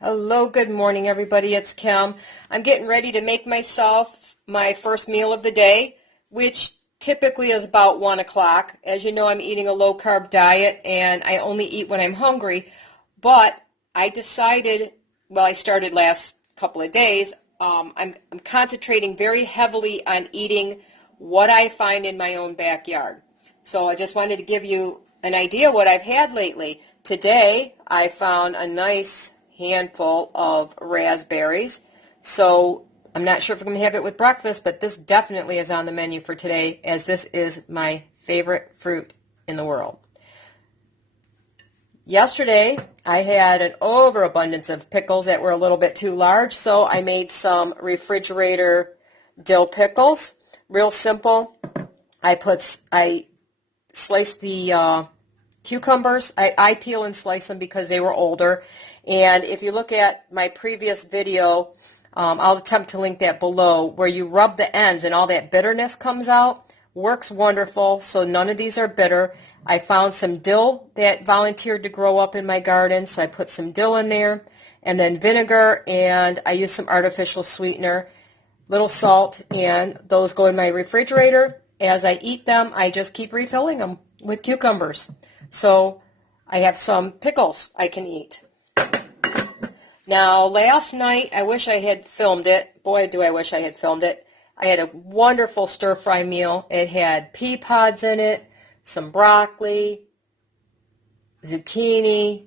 Hello, good morning, everybody. It's Kim. I'm getting ready to make myself my first meal of the day, which typically is about 1 o'clock. As you know, I'm eating a low-carb diet, and I only eat when I'm hungry. But I decided, well, I started last couple of days, I'm concentrating very heavily on eating what I find in my own backyard. So I just wanted to give you an idea what I've had lately. Today, I found a nice handful of raspberries. So I'm not sure if I'm going to have it with breakfast, but this definitely is on the menu for today, as this is my favorite fruit in the world. Yesterday, I had an overabundance of pickles that were a little bit too large, so I made some refrigerator dill pickles. Real simple. I sliced the cucumbers. I peel and slice them because they were older. And if you look at my previous video, I'll attempt to link that below, where you rub the ends and all that bitterness comes out. Works wonderful, so none of these are bitter. I found some dill that volunteered to grow up in my garden, so I put some dill in there, and then vinegar, and I used some artificial sweetener, little salt, and those go in my refrigerator. As I eat them, I just keep refilling them with cucumbers. So I have some pickles I can eat. Now, last night, I wish I had filmed it. Boy, do I wish I had filmed it. I had a wonderful stir-fry meal. It had pea pods in it, some broccoli, zucchini.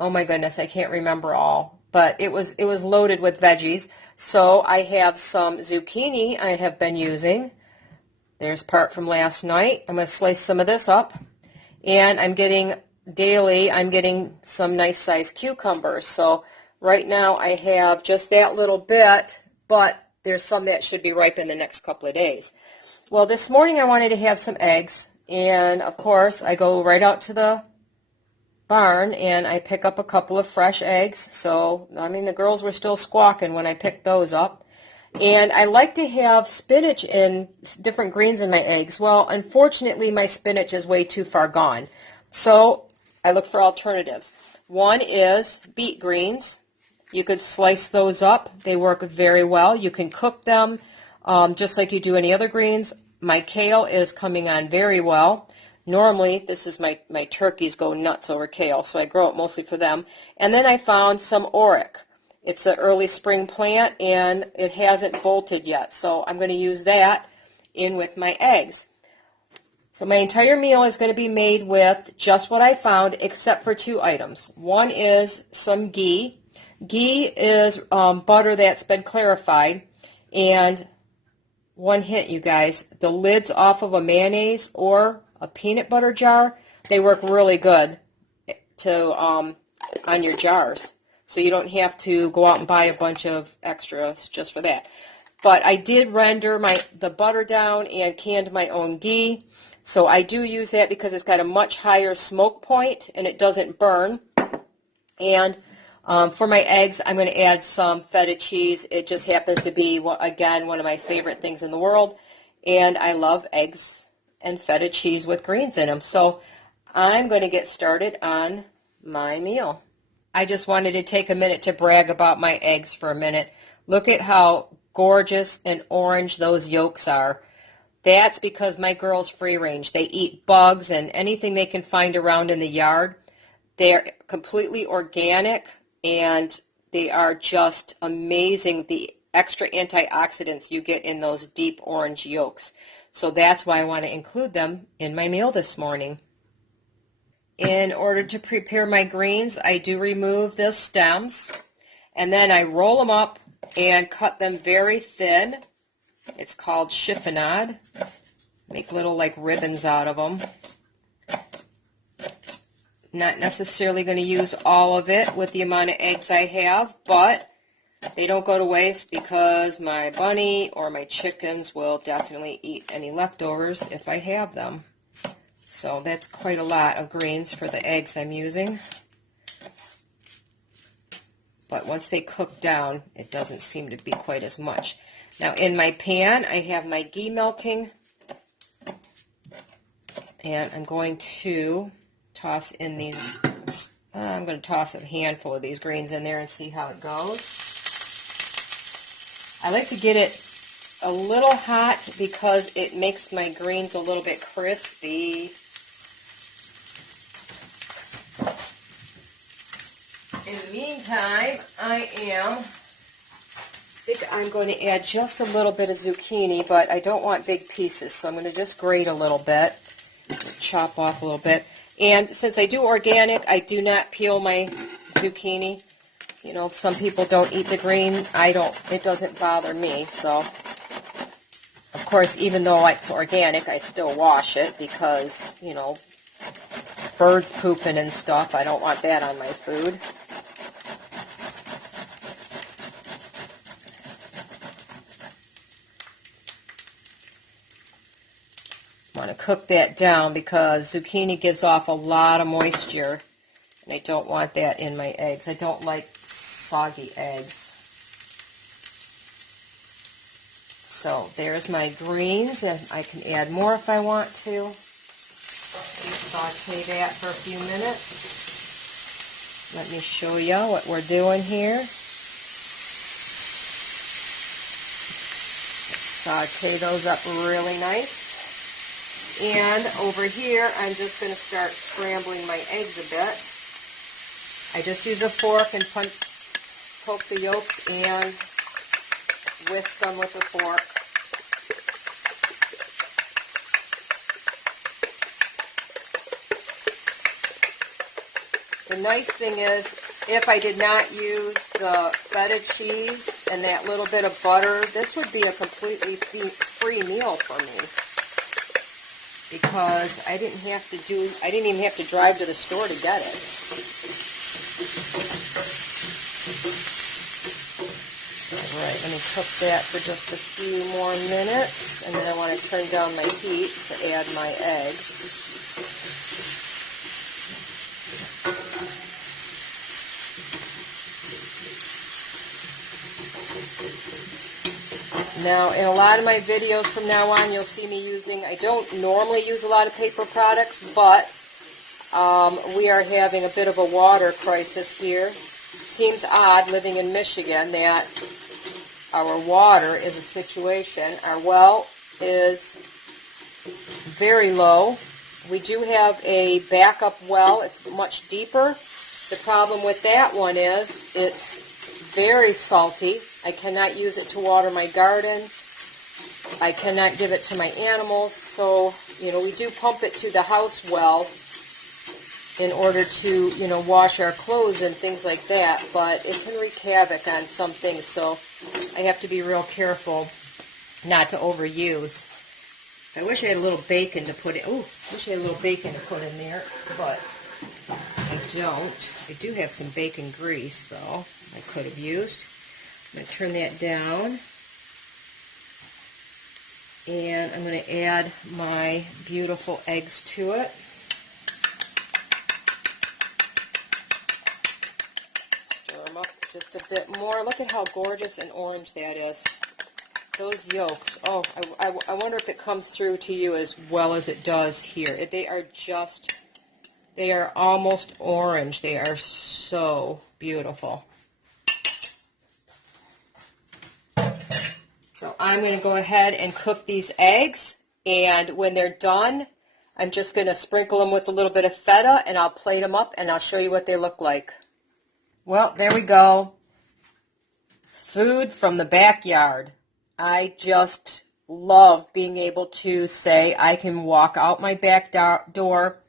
Oh my goodness, I can't remember all. But it was loaded with veggies. So I have some zucchini I have been using. There's part from last night. I'm going to slice some of this up. And I'm getting some nice sized cucumbers. So right now I have just that little bit, but there's some that should be ripe in the next couple of days. Well, this morning I wanted to have some eggs, and of course I go right out to the barn and I pick up a couple of fresh eggs. So, I mean, the girls were still squawking when I picked those up. And I like to have spinach and different greens in my eggs. Well, unfortunately, my spinach is way too far gone. So I look for alternatives. One is beet greens. You could slice those up. They work very well. You can cook them just like you do any other greens. My kale is coming on very well. Normally, this is my turkeys go nuts over kale, so I grow it mostly for them. And then I found some oric. It's an early spring plant, and it hasn't bolted yet, so I'm going to use that in with my eggs. So my entire meal is going to be made with just what I found, except for two items. One is some ghee. Ghee is butter that's been clarified, and one hint, you guys, the lids off of a mayonnaise or a peanut butter jar, they work really good to on your jars. So you don't have to go out and buy a bunch of extras just for that. But I did render the butter down and canned my own ghee. So I do use that because it's got a much higher smoke point and it doesn't burn. And for my eggs, I'm going to add some feta cheese. It just happens to be, again, one of my favorite things in the world. And I love eggs and feta cheese with greens in them. So I'm going to get started on my meal. I just wanted to take a minute to brag about my eggs for a minute. Look at how gorgeous and orange those yolks are. That's because my girls free range. They eat bugs and anything they can find around in the yard. They're completely organic and they are just amazing, the extra antioxidants you get in those deep orange yolks. So that's why I want to include them in my meal this morning. In order to prepare my greens, I do remove the stems, and then I roll them up and cut them very thin. It's called chiffonade. Make little like ribbons out of them. Not necessarily going to use all of it with the amount of eggs I have, but they don't go to waste because my bunny or my chickens will definitely eat any leftovers if I have them. So that's quite a lot of greens for the eggs I'm using. But once they cook down, it doesn't seem to be quite as much. Now in my pan, I have my ghee melting. And I'm going to toss in these I'm going to toss a handful of these greens in there and see how it goes. I like to get it a little hot because it makes my greens a little bit crispy. In the meantime, I think I'm going to add just a little bit of zucchini, but I don't want big pieces, so I'm going to just grate a little bit, chop off a little bit. And since I do organic, I do not peel my zucchini. You know, some people don't eat the green. I don't. It doesn't bother me. So, of course, even though it's organic, I still wash it because, you know, birds pooping and stuff. I don't want that on my food. I want to cook that down because zucchini gives off a lot of moisture, and I don't want that in my eggs. I don't like soggy eggs. So there's my greens, and I can add more if I want to. Saute that for a few minutes. Let me show you what we're doing here. Saute those up really nice. And over here, I'm just going to start scrambling my eggs a bit. I just use a fork and poke the yolks and whisk them with a fork. The nice thing is, if I did not use the feta cheese and that little bit of butter, this would be a completely free meal for me. Because I didn't even have to drive to the store to get it. Alright, let me cook that for just a few more minutes, and then I want to turn down my heat to add my eggs. Now, in a lot of my videos from now on, you'll see me I don't normally use a lot of paper products, but we are having a bit of a water crisis here. Seems odd living in Michigan that our water is a situation. Our well is very low. We do have a backup well. It's much deeper. The problem with that one is it's very salty. I cannot use it to water my garden. I cannot give it to my animals. So, you know, we do pump it to the house well in order to, you know, wash our clothes and things like that. But it can wreak havoc on some things. So I have to be real careful not to overuse. I wish I had a little bacon to put in. Oh, wish I had a little bacon to put in there, but I don't. I do have some bacon grease, though, I could have used. I'm going to turn that down. And I'm going to add my beautiful eggs to it. Stir them up just a bit more. Look at how gorgeous and orange that is. Those yolks, oh, I wonder if it comes through to you as well as it does here. They are almost orange. They are so beautiful. So I'm going to go ahead and cook these eggs, and when they're done, I'm just going to sprinkle them with a little bit of feta, and I'll plate them up, and I'll show you what they look like. Well, there we go. Food from the backyard. I just love being able to say I can walk out my back door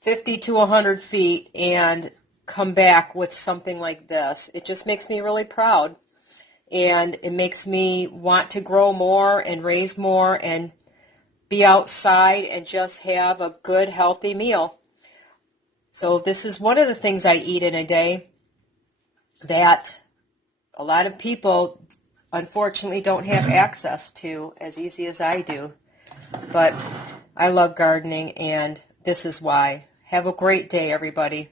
50 to 100 feet and come back with something like this. It just makes me really proud. And it makes me want to grow more and raise more and be outside and just have a good, healthy meal. So this is one of the things I eat in a day that a lot of people, unfortunately, don't have access to as easy as I do. But I love gardening, and this is why. Have a great day, everybody.